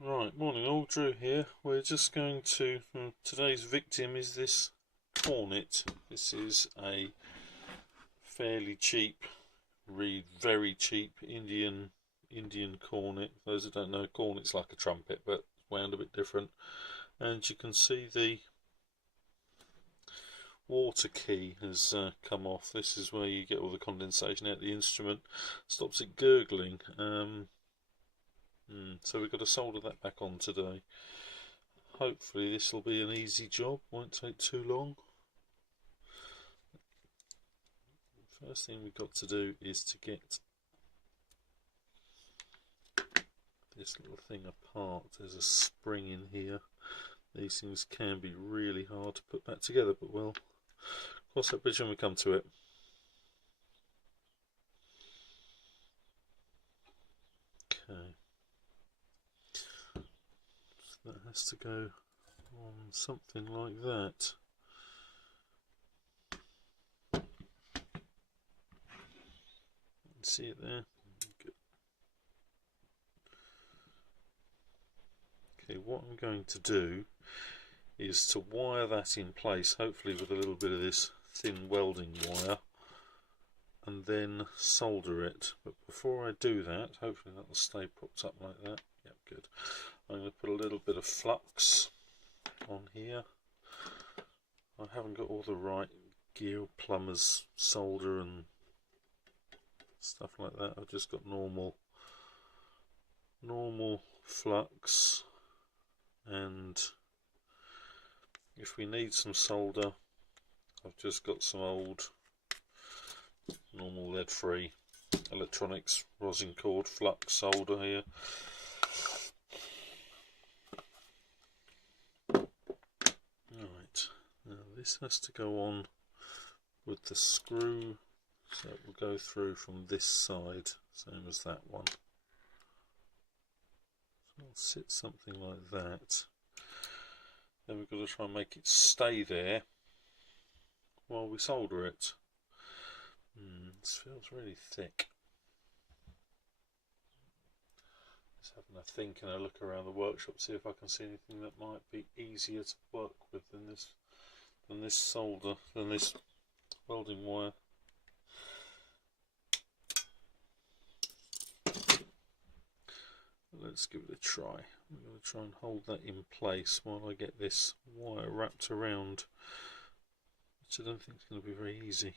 Right, morning all, Drew here. We're just going to, today's victim is this cornet. This is a fairly cheap, very cheap Indian cornet. Those that don't know, cornet's like a trumpet but wound a bit different. And you can see the water key has come off. This is where you get all the condensation out of the instrument, stops it gurgling. So we've got to solder that back on today. Hopefully this will be an easy job, won't take too long. First thing we've got to do is to get this little thing apart. There's a spring in here. These things can be really hard to put back together, but we'll cross that bridge when we come to it. Okay. So that has to go on something like that. See it there? Good. Okay, what I'm going to do is to wire that in place, hopefully with a little bit of this thin welding wire, and then solder it. But before I do that, hopefully that will stay propped up like that. Yep, good. I'm going to put a little bit of flux on here. I haven't got all the right gear, plumber's solder and stuff like that. I've just got normal flux, and if we need some solder, I've just got some old normal lead-free electronics rosin cord flux solder here. Right, now this has to go on with the screw, so it will go through from this side, same as that one. So I'll sit something like that. Then we've got to try and make it stay there while we solder it. This feels really thick. Just having a think and a look around the workshop, see if I can see anything that might be easier to work with than this solder, than this welding wire. Let's give it a try. I'm going to try and hold that in place while I get this wire wrapped around, which I don't think is going to be very easy.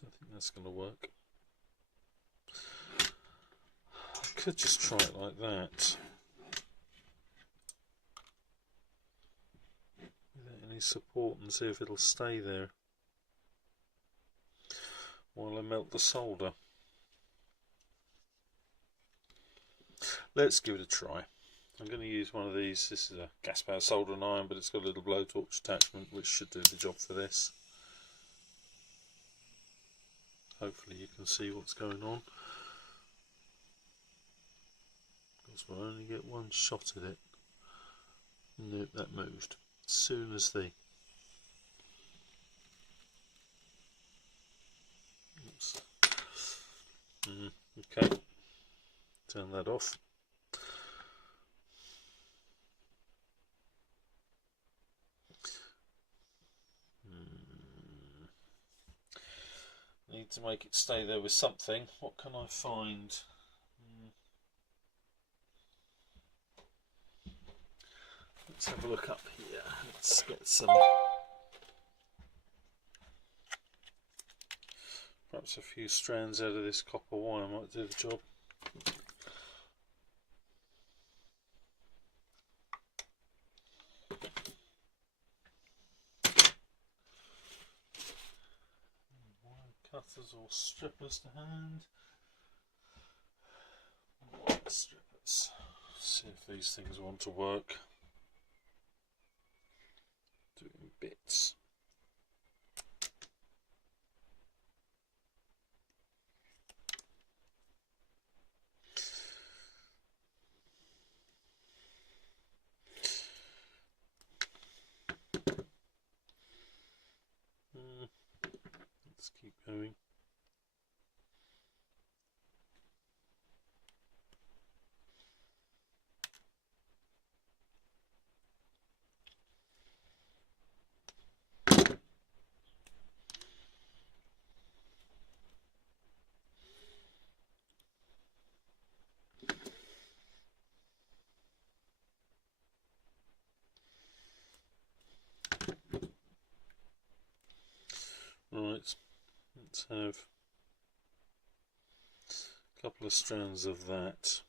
Don't think that's going to work. I could just try it like that, without any support, and see if it'll stay there while I melt the solder. Let's give it a try. I'm going to use one of these. This is a gas powered soldering iron, but it's got a little blowtorch attachment which should do the job for this. Hopefully you can see what's going on, because we'll only get one shot at it. Nope, that moved. As soon as the okay, turn that off. Need to make it stay there with something. What can I find? Let's have a look up here. Let's get some, perhaps a few strands out of this copper wire might do the job. Cutters or strippers to hand. Strippers. See if these things want to work. Do it in bits. Let's keep going. Right, let's have a couple of strands of that,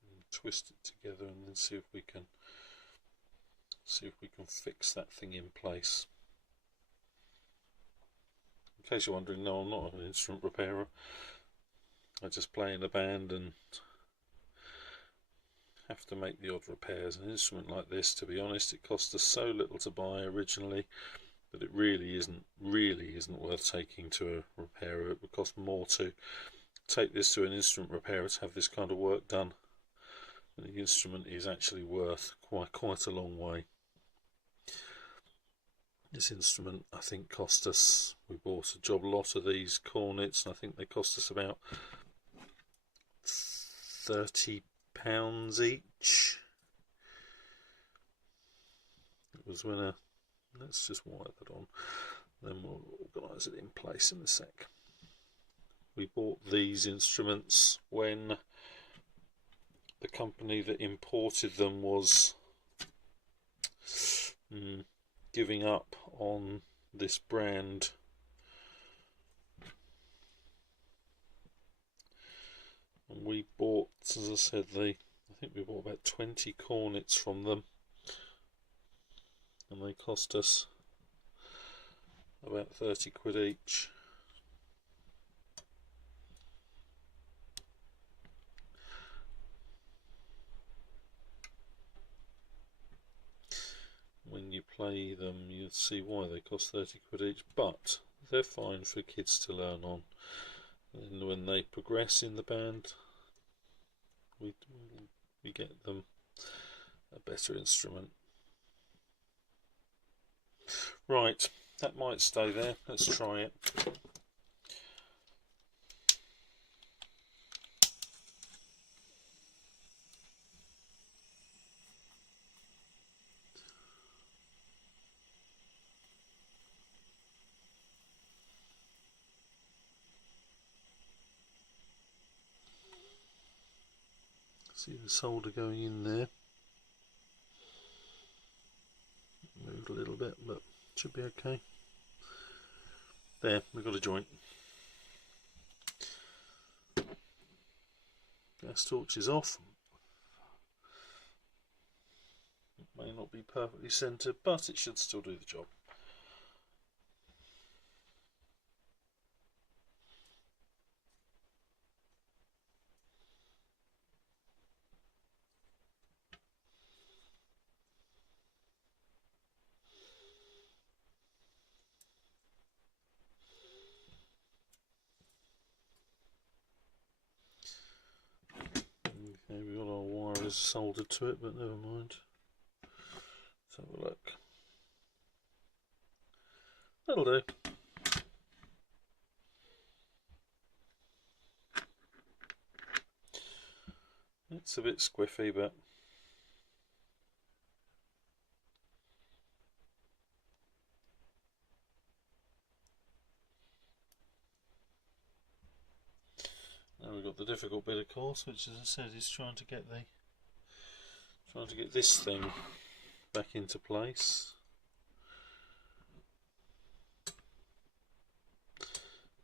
and twist it together, and then see if we can fix that thing in place. In case you're wondering, no, I'm not an instrument repairer. I just play in a band and have to make the odd repairs. An instrument like this, to be honest, it cost us so little to buy originally, but it really isn't worth taking to a repairer. It would cost more to take this to an instrument repairer to have this kind of work done. And the instrument is actually worth quite a long way. This instrument, I think, cost us, we bought a job lot of these cornets, and I think they cost us about £30 each. It was when let's just wire that on, then we'll organise it in place in a sec. We bought these instruments when the company that imported them was giving up on this brand. And we bought, as I said, I think we bought about 20 cornets from them, and they cost us about 30 quid each. When you play them, you'll see why they cost 30 quid each, but they're fine for kids to learn on. And when they progress in the band, we get them a better instrument. Right, that might stay there. Let's try it. See the solder going in there. Moved a little bit, but should be okay. There, we've got a joint. Gas torch is off. It may not be perfectly centred, but it should still do the job. Okay, we've got our wires soldered to it, but never mind. Let's have a look. That'll do. It's a bit squiffy, but now we've got the difficult bit, of course, which, as I said, is trying to get this thing back into place.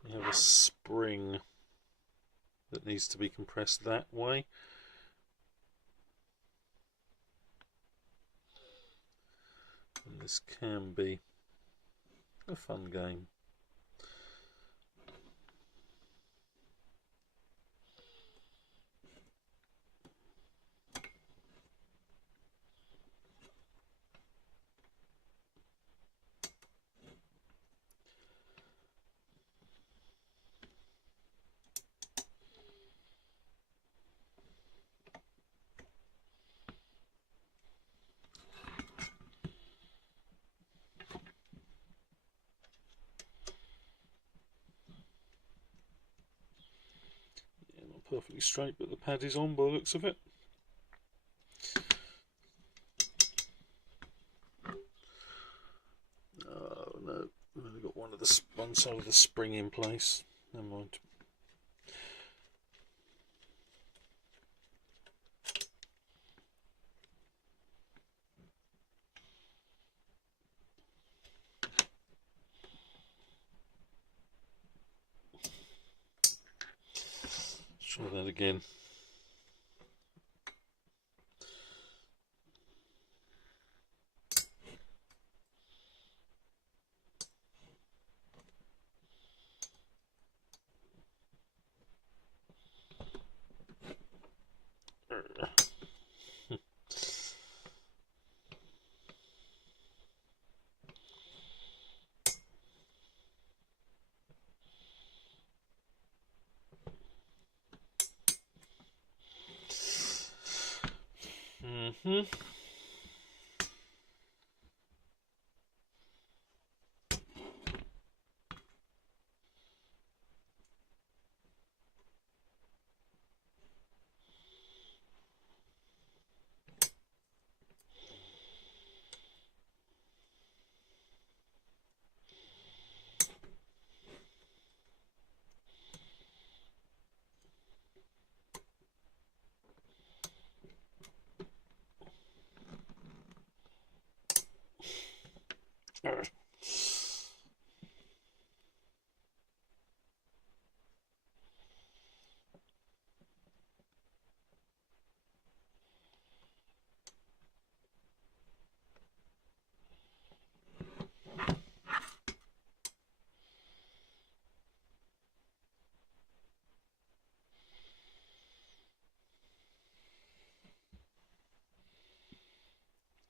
We have a spring that needs to be compressed that way. And this can be a fun game. perfectly straight, but the pad is on by the looks of it. Oh no, I've only got one side of the spring in place. Never mind. Try that again.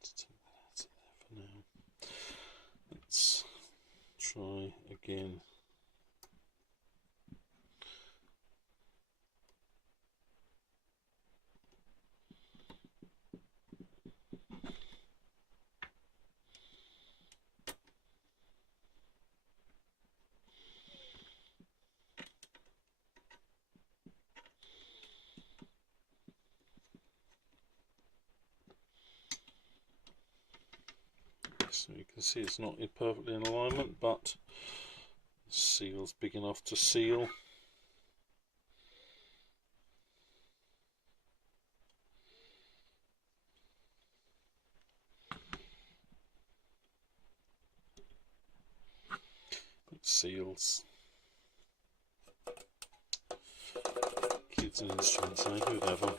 Let's take that out of there for now. Let's try again. So you can see it's not perfectly in alignment, but the seal's big enough to seal. It seals. Kids and instruments, eh? Who'd have them?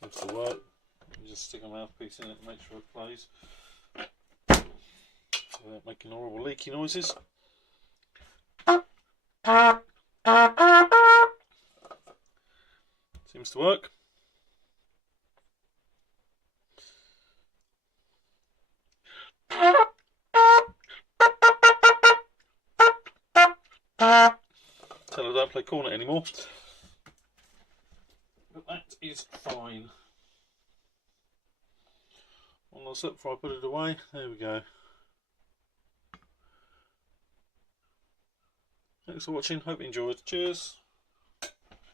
Seems to work. You just stick a mouthpiece in it and make sure it plays without making horrible leaky noises. Seems to work. Tell her I don't play cornet anymore. But that is fine. One last look before I put it away. There we go. Thanks for watching. Hope you enjoyed. Cheers.